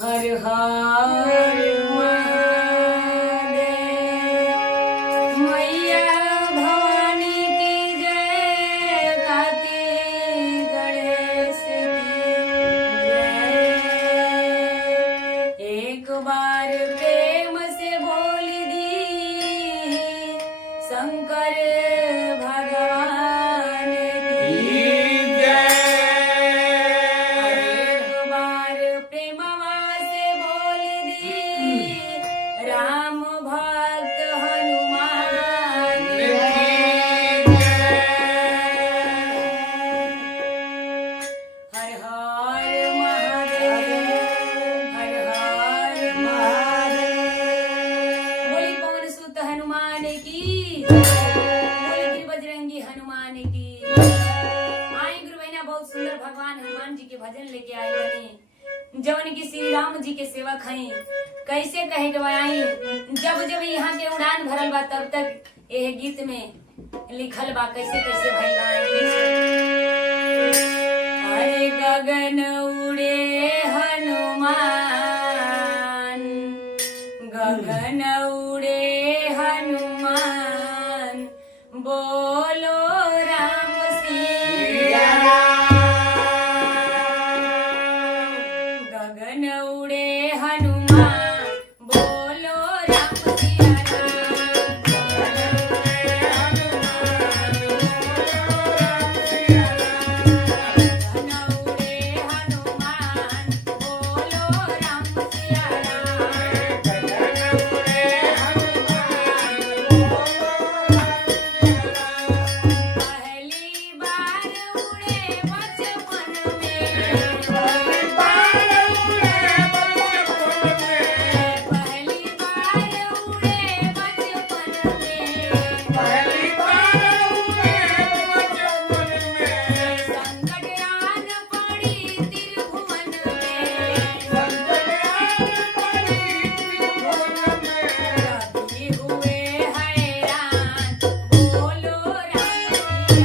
हर हर महादेव। मैया भवानी की जय, कार्तिक गणेश की जय। एक बार प्रेम से बोल दी शंकर भगवान की जय। एक बार प्रेमवा से बोल दी राम भक्त हनुमान की जय। हर हर महादेव, हर हर महादेव। बोली पवन सुत हनुमान की, बोली गिर बजरंगी हनुमान की। आई गुरु बहना बहुत सुंदर भगवान हनुमान जी के भजन लेके आए बनी, जवन की श्री राम जी के सेवक हैं। कैसे कहे के बयाई, जब जब यहाँ के उड़ान भरल बा तब तक यह गीत में लिखल बा। कैसे कैसे भइल बा कैसे। अरे गगन उड़े हनुमान, गगन उड़े हनुमान, बोलो राम सिया राम। गगन उड़े हनुमान, बोलो राम सिया राम। गगन उड़े हनुमान, बोलो राम सिया राम। पहली बार उड़े बचपन में, पहली बार उड़े बचपन में। संकट आन पड़ी त्रिभुवन में, रवि हुए हैरान, बोलो राम सिया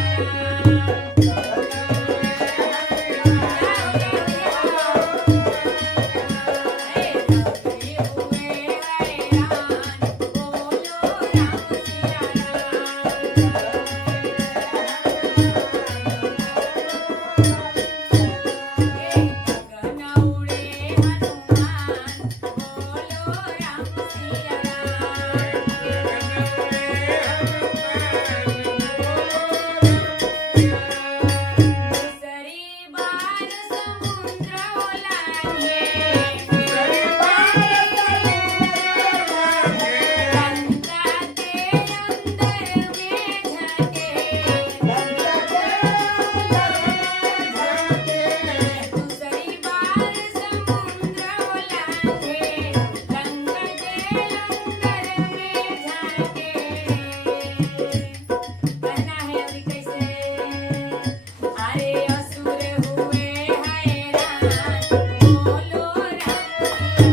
दूसरी बार समुद्र लांघे, लंका के अंदर में झांके। दूसरी बार समुद्र लांघे, लंका के अंदर में झांके। कहना है अभी कैसे। अरे असुर हुए हैरान, बोलो राम सिया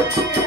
रे